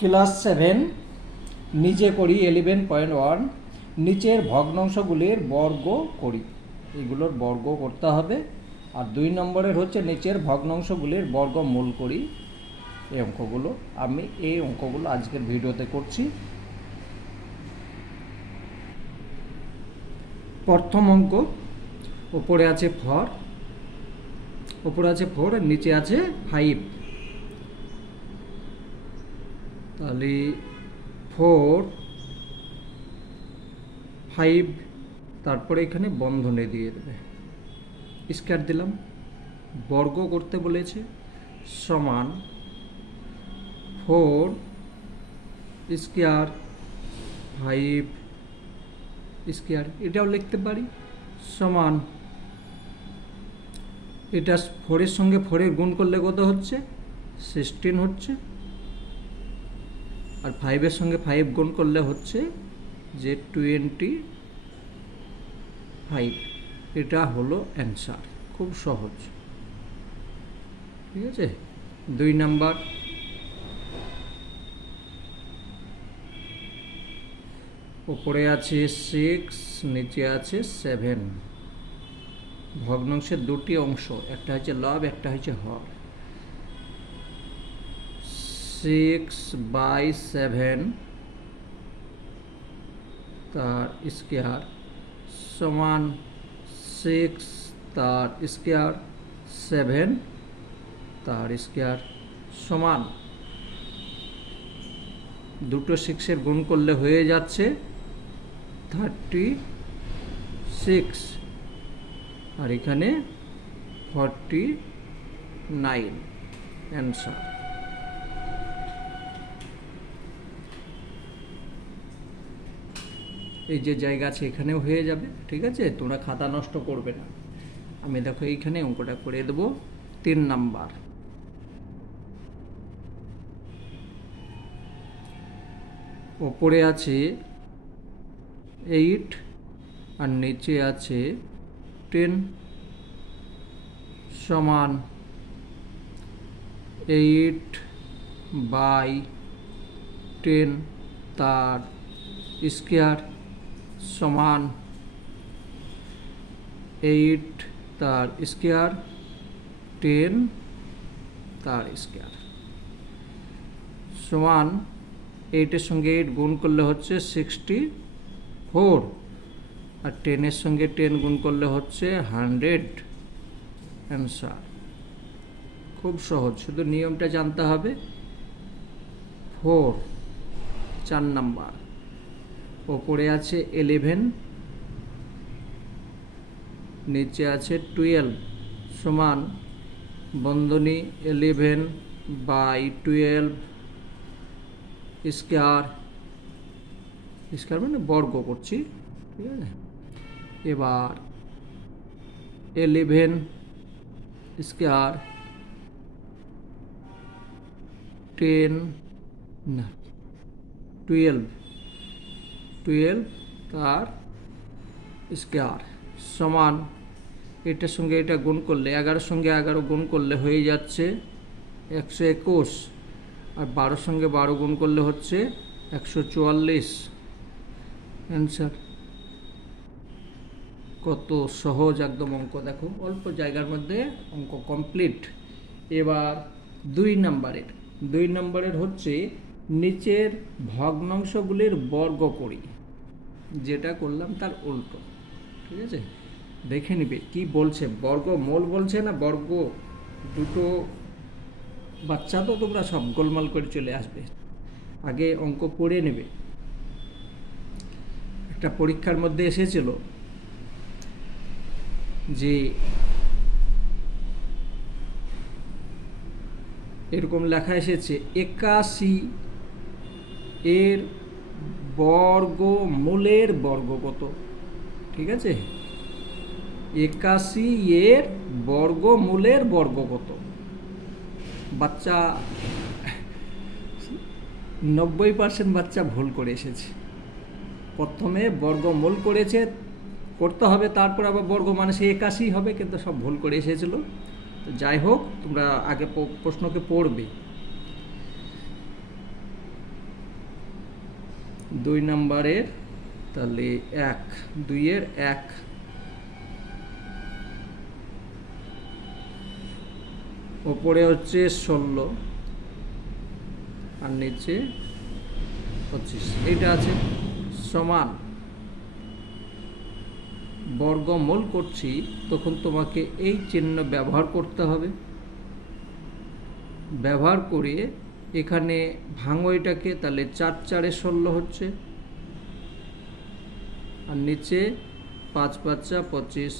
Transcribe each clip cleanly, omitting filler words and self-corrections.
Class 7 নিচে করি 11.1 নিচের ভগ্নাংশগুলির বর্গ করি। এগুলোর বর্গ করতে হবে। আর 2 নম্বরের হচ্ছে নিচের ভগ্নাংশগুলির বর্গমূল করি। এই অঙ্কগুলো আমি আজকের ভিডিওতে করছি। প্রথম অঙ্ক, উপরে আছে 4 আর নিচে আছে 5। তাহলে 4 5 তারপরে এখানে বন্ধনী দিয়ে দেবে, স্কয়ার দিলাম। বর্গ করতে বলেছে সমান 4 স্কয়ার 5 স্কয়ার, এটাও লিখতে পারি সমান, এটা 4 এর সঙ্গে 4 এর গুণ করলে কত হচ্ছে 16 হচ্ছে, আর 5 এর সঙ্গে 5 গুণ করলে হচ্ছে যে 25। এটা হলো অ্যান্সার, খুব সহজ। ঠিক আছে। 2 নাম্বার, উপরে আছে 6 নিচে আছে 7। ভগ্নাংশের দুটি অংশ, একটা হচ্ছে লব একটা হচ্ছে হর। 6/7 তার স্কয়ার সমান 6 তার স্কয়ার 7 তার স্কয়ার সমান, দুটো 6 এর গুণ করলে হয়ে যাচ্ছে 36, আর এখানে 49 অ্যান্সার। এই যে জায়গা আছে এখানেও হয়ে যাবে। ঠিক আছে, তোমরা খাতা নষ্ট করবে না। আমি দেখো এইখানে অঙ্কটা করে দেব। 3 নাম্বার, ওপরে আছে 8 আর নিচে আছে 10 সমান 8/10 তার স্কয়ার সমান 8 তার স্কয়ার 10 তার স্কয়ার সমান 8 এর সঙ্গে 8 গুণ করলে হচ্ছে 64, আর 10 এর সঙ্গে 10 গুণ করলে হচ্ছে 100 অ্যান্সার। খুব সহজ, শুধু নিয়মটা জানতে হবে। 4 নাম্বার, ওপরে আছে 11 নিচে আছে 12 সমান বন্ধনী 11/12 স্কয়ার মানে বর্গ করছি। ঠিক আছে, এবার 11 স্কয়ার 12 তার স্কয়ার সমান, এটার সঙ্গে এটা গুণ করলে 11 সঙ্গে 11 গুণ করলে হয়ে যাচ্ছে 121, আর 12 সঙ্গে 12 গুণ করলে হচ্ছে 144 অ্যান্সার। কত সহজ একদম অঙ্ক, দেখো অল্প জায়গার মধ্যে অঙ্ক কমপ্লিট। এবার 2 নম্বরের হচ্ছে নিচের ভগ্নাংশগুলির বর্গ করি, যেটা করলাম তার উল্টো। ঠিক আছে, দেখে নিবে কি বলছে, বর্গমূল বলছে না বর্গ, দুটো বাচ্চা তো তোমরা সব গোলমাল করে চলে আসবে। আগে অঙ্ক পড়ে নেবে। একটা পরীক্ষার মধ্যে এসেছিল যে এরকম লেখা এসেছে 81 এর বর্গমূলের বর্গ কত। ঠিক আছে, 81 এর বর্গমূলের বর্গ কত। বাচ্চা 90% বাচ্চা ভুল করে এসেছে। প্রথমে বর্গমূল করতে হবে, তারপর আবার বর্গ মানে সেই 81 হবে, কিন্তু সব ভুল করে এসেছিল। তো যাই হোক, তোমরা আগে প্রশ্নকে পড়বে। 2 নাম্বারের তাহলে 1, 2-এর 1, ওপরে হচ্ছে 16 আর নিচে 25, এইটা আছে। সমান বর্গমূল করছি তখন তোমাকে এই চিহ্ন ব্যবহার করতে হবে। ব্যবহার করে এখানে ভাঙো এটাকে, তাহলে 4 4-এ 16 হচ্ছে, আর নিচে 5 5 25,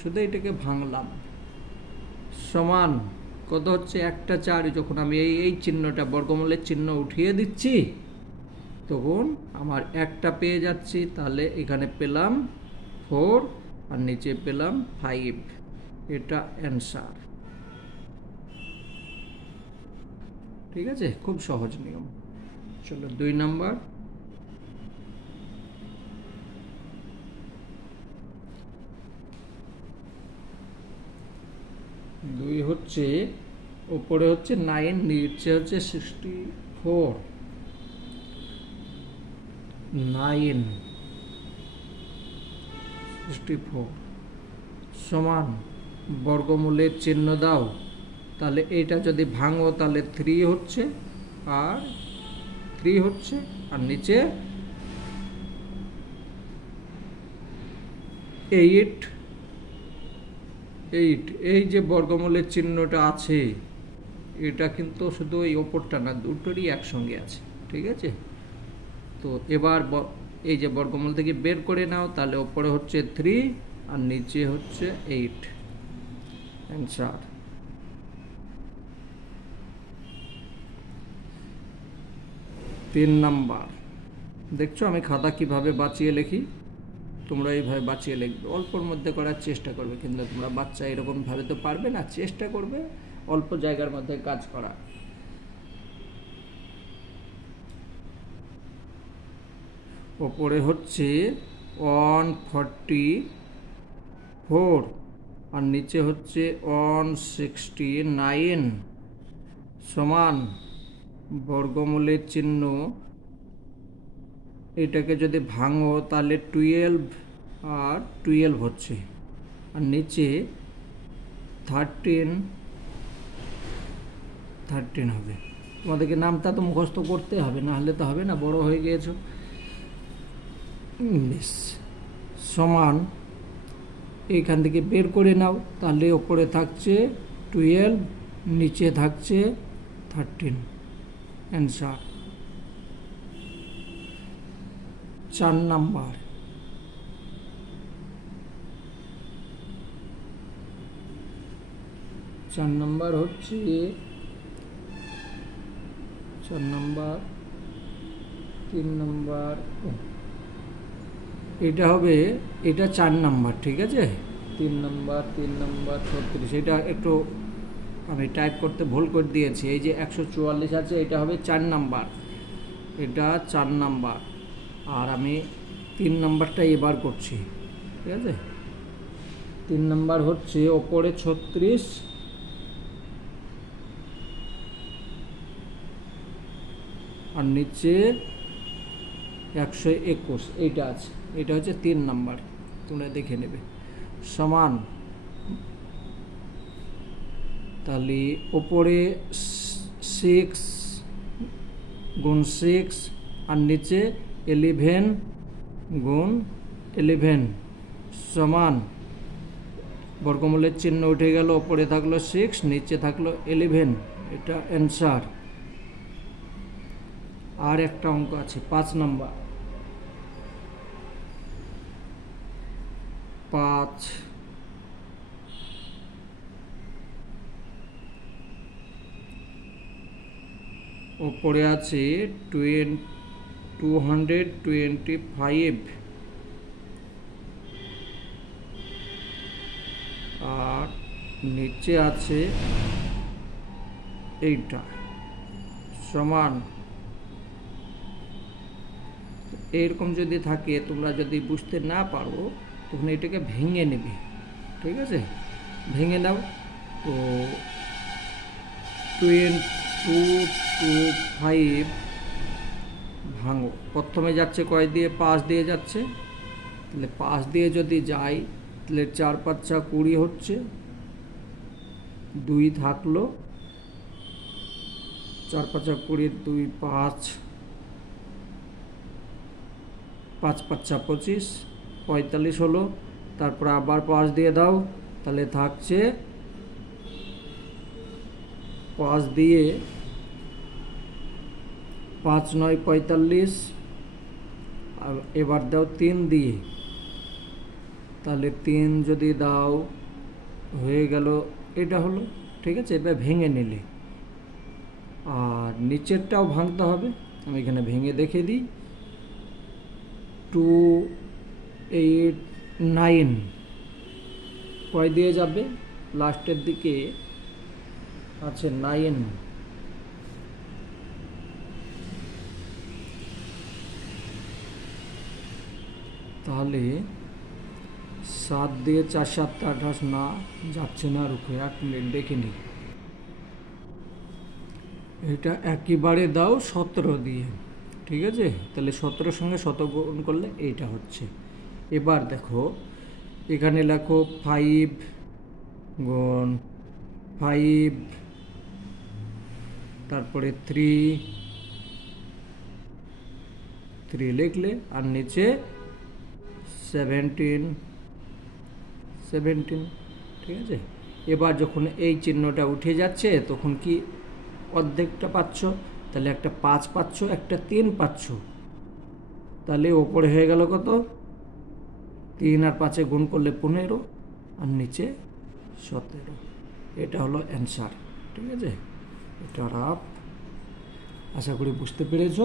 শুধু এটাকে ভাঙলাম। সমান কত হচ্ছে? 1টা 4। যখন আমি এই চিহ্নটা বর্গমূলের চিহ্ন উঠিয়ে দিচ্ছি তখন আমার 1টা পেয়ে যাচ্ছি, তাহলে এখানে পেলাম 4 আর নিচে পেলাম 5, এটা অ্যান্সার। ঠিক আছে, খুব সহজ নিয়ম। চলো 2 নাম্বার। দুই হচ্ছে উপরে হচ্ছে 9, নিচে হচ্ছে 64, 9 64 সমান বর্গমূলের চিহ্ন দাও, তাহলে এইটা যদি ভাঙো তাহলে 3 হচ্ছে আর 3 হচ্ছে, আর নিচে 8, এই যে বর্গমূলের চিহ্নটা আছে এটা কিন্তু শুধু এই ওপরটা না, দুটোরই একসঙ্গে আছে। ঠিক আছে, তো এবার এই যে বর্গমূল থেকে বের করে নাও, তাহলে ওপরে হচ্ছে 3 আর নিচে হচ্ছে 8, অ্যান্সার। তিন নাম্বার। দেখছো আমি খাতা কিভাবে বাঁচিয়ে লিখি, তোমরা এইভাবে বাঁচিয়ে লিখবে। অল্পর মধ্যে করার চেষ্টা করবে, কিন্তু তোমরা বাচ্চা এরকমভাবে তো পারবে না, চেষ্টা করবে অল্প জায়গার মধ্যে কাজ করা। ওপরে হচ্ছে 144 আর নিচে হচ্ছে 169 সমান বর্গমূলের চিহ্ন, এটাকে যদি ভাঙো তাহলে 12 আর 12 হচ্ছে, আর নিচে 13 হবে। তোমাদেরকে নামটা তো মুখস্থ করতে হবে, না হলে তো হবে না, বড় হয়ে গিয়েছো। সমান এইখান থেকে বের করে নাও, তাহলে ওপরে থাকছে 12, নিচে থাকছে 13, অ্যান্সার। 4 নাম্বার। হচ্ছে 4 নাম্বার 3 নাম্বার, এটা হবে, এটা 4 নাম্বার। ঠিক আছে, 3 নাম্বার 36, এটা একটু আমি টাইপ করতে ভুল করে দিয়েছি। এই যে 144 আছে, এটা হবে 4 নাম্বার, এটা 4 নাম্বার, আর আমি 3 নাম্বারটা এবার করছি। ঠিক আছে, 3 নাম্বার হচ্ছে ওপরে 36 আর নিচে 121, এইটা আছে, এটা হচ্ছে 3 নাম্বার, তোমরা দেখে নেবে। সমান, তাহলে ওপরে 6 গুণ 6 আর নিচে 11 গুণ 11 সমান বর্গমূলের চিহ্ন উঠে গেল, ওপরে থাকলো 6 নিচে থাকলো 11, এটা অ্যান্সার। আর একটা অঙ্ক আছে 5 নাম্বার। 5 ওপরে আছে 225 আর নিচে আছে এইটা, সমান। এরকম যদি থাকে, তোমরা যদি বুঝতে না পারো তখন এটাকে ভেঙে নেবে। ঠিক আছে, ভেঙে নাও। তো 2 2 5 ভাঙো, প্রথমে যাচ্ছে কয় দিয়ে, 5 দিয়ে যাচ্ছে, তাহলে 5 দিয়ে যদি যাই তাহলে 4 5 20 হচ্ছে, 2 থাকলো, 4 5 20, 2 5, 5 5 25, 45 হলো। তারপর আবার 5 দিয়ে দাও, তাহলে থাকছে 5 দিয়ে 5 9 45, আর এবার দাও 3 দিয়ে, তাহলে 3 যদি দাও হয়ে গেল, এটা হলো। ঠিক আছে, এবার ভেঙে নিলে, আর নিচেরটাও ভাঙতে হবে, আমি এখানে ভেঙে দেখে দিই। 2 8 9 কয় দিয়ে যাবে, লাস্টের দিকে আছে 9, তাহলে 7 দিয়ে 4 7 28 না যাচ্ছে না, রুখে 1 মিনিট দেখে নিই। এটা একেবারে দাও 17 দিয়ে, ঠিক আছে, তাহলে 17 সঙ্গে 17 গুণ করলে এইটা হচ্ছে। এবার দেখো এখানে লেখো 5 গুণ 5, তারপরে 3 লিখলে, আর নিচে 17, ঠিক আছে। এবার যখন এই চিহ্নটা উঠে যাচ্ছে তখন কি অর্ধেকটা পাচ্ছ, তাহলে একটা 5 পাচ্ছ, একটা 3 পাচ্ছ, তাহলে ওপরে হয়ে গেল কত, 3 আর 5 গুণ করলে 15, আর নিচে 17। এটা হলো অ্যান্সার, ঠিক আছে। এটা রাফ, আশা করি বুঝতে পেরেছো।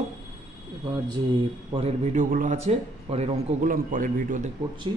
এবার যে পরের ভিডিওগুলো আছে, পরের অঙ্কগুলো আমি পরের ভিডিওতে করছি।